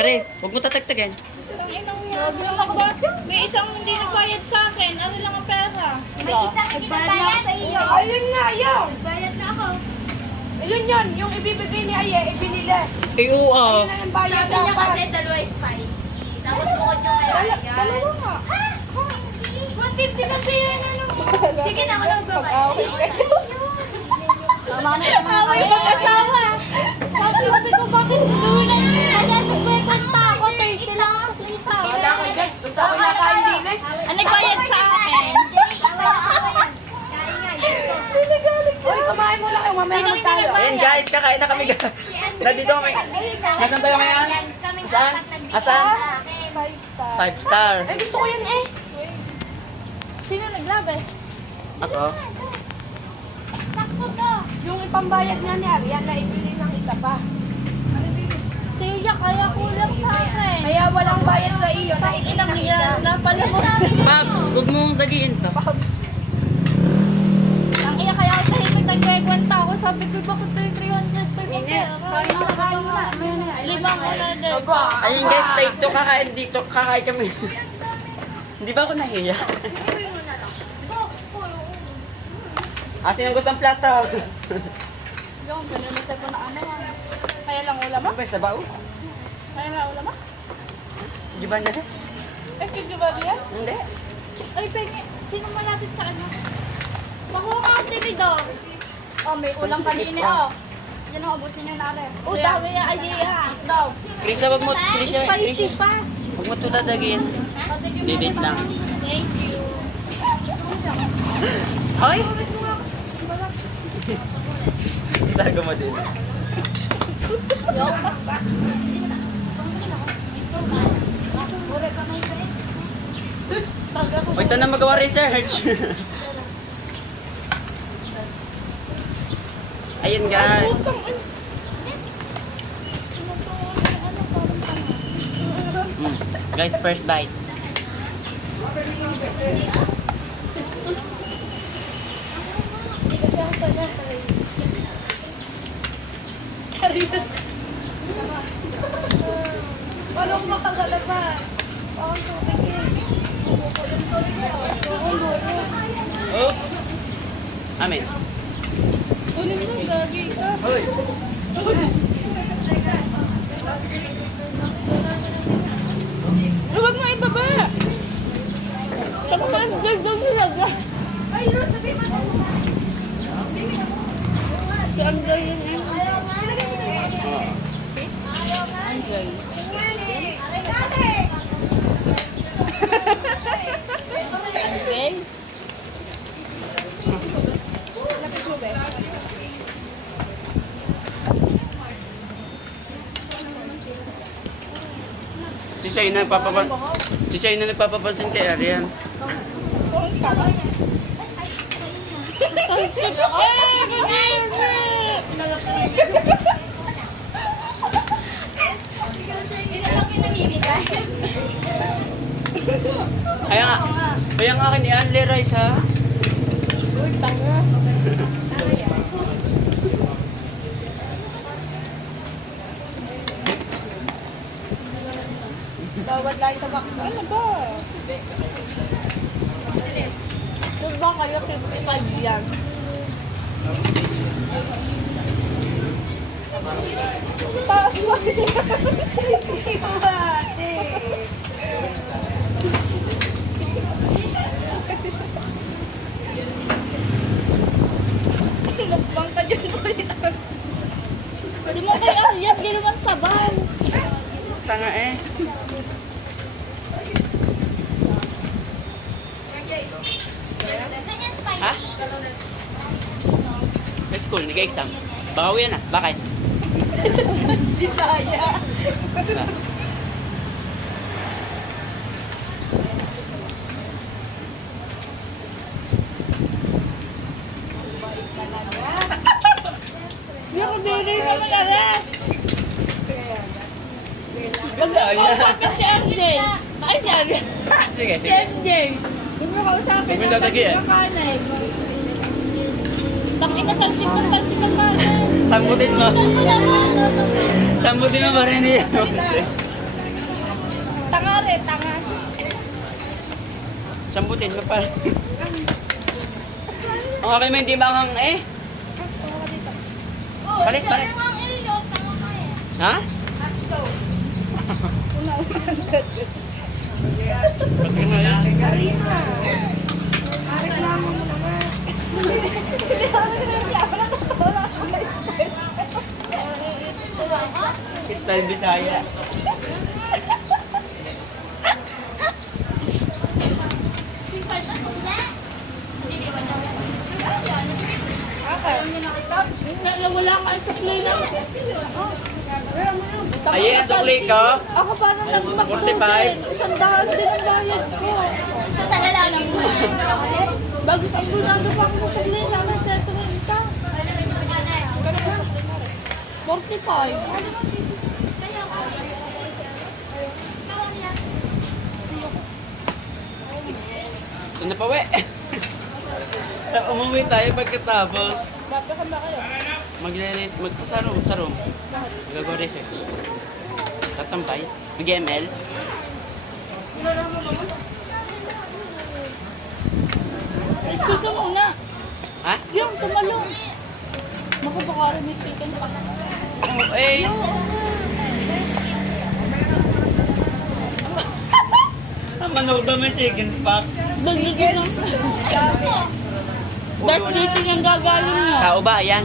Kare, huwag mo tatagtagan. Ang inang yan. May isang hindi nagbayad sa akin. Ano lang ang pera? May isang hindi nagbayad sa iyo. Ayun nga, yun. Bayad na ako. Ayun yun, yung ibibigay ni Aye, ibinili. Oo, Ayun na yung bayad Sabi niya kasi dapat. dalawa is spicy. Tapos bukod yung may Dalawa nga. Ha? 150 kasi yun ano. Sige na ako nagbabayad. Tama na naman. Away mag-asawa. Sabi ko, bakit dulan? Kaya nagkwenta ako, 30 lang sa place Wala ko dyan. Basta ako nakain din eh. Ang nagbayad sa akin. Uy, kumain mo lang kayo. Mamaya naman tayo. Ayan guys, kakain na kami guys. Nandito kami. Nasaan tayo ngayon? Saan? Asan? 5 star. Eh, gusto ko yun eh. Sino naglabas? Ako? Sakto to. Yung ipambayad nga ni Arian na ibili ng isa pa. Siya, kaya kulang sa akin. Kaya walang bayad sa iyo na ibili Ilang ng isa. yan. Napala mo. Paps, huwag mong dagiin to. Ang iya kaya sa himig nagkwenta ako. Sabi ko, bakit 300 pa yung Init. pera? Limang una din. Ayun guys, take to kakain dito. Kakain kami. Hindi ba ako nahiya? Asin ang gustong plato. Yung, ganun na sa na ano. Kaya lang ulam Ano ba yung sabaw? Kaya lang ulam Di ba na? Eh, kaya ba yan? Hindi. Ay, pengi. Sino malapit sa ano? Makuha ka ang tinidor. Oh, may ulam kanina oh. Yan ang ubusin niyo na rin. O, dami na idea. Daw. Krisa, wag mo. Krisa, Spicy Krisa. pa. Huwag mo ito dadagin. Didit lang. Thank you. Ay! Itago mo din. Huwag na magawa research. Ayun guys. Guys, first bite. Paano ko makagalabas? Oh! Amin. Kunin mo, gagi ka. Hoy! Huwag mo ibaba. Tapos ang gagawin nila. Ay, Ruth, sabi mo na. Si Angel yun eh. Angel? Si Shay na nagpapapansin kay Arian. Kaya nga akin ni Anle Rice ha. Bawat lahi sa bak. Ano ba? Doon ba kayo 55 yan? Taas mo siya. Hindi mo ate. Tinukbang ka dyan mo yan. Pwede mo kay Arias, ginawan sabaw. Tanga eh. Saan yan spicy? Ha? Sa school, nag-exam. Baka uwi na. Bakit? Bisaya. Hindi ako diri naman Arias. Bisaya. Bakit si MJ? Ay, si Arias. Sige, Si sige. MJ. Doon mo kausapin Huwag mo lalagay eh. kanin. Tangin na talsik ng talsik ng kanin. Sambutin mo. Sambutin mo ba rin niya? Tanga rin, tanga. Sambutin mo pa. Ang akin mo hindi maanghang eh. Balik, balik. Ha? Pati nga yan. Style Bisaya. Wala ka sa play lang. Ay, sukli ka. Ako parang nagmakdo 45. din. 100 din ang bayad ko. Bago ang bulado pa ako sa play lang. Nagsetuloy ka. 45. Ito na pa, we. Umuwi tayo pagkatapos. Babakan ba kayo? Sa room. Mag-research. Tatampay. Mag-ML. School ka muna. Ha? Yung, tumalong. Naku, baka rin may chicken pa. Oh, eh. Ang manok daw may chicken spots. Bagay lang. Dahil dito yung gagaling niya. Tao ba? Ayan.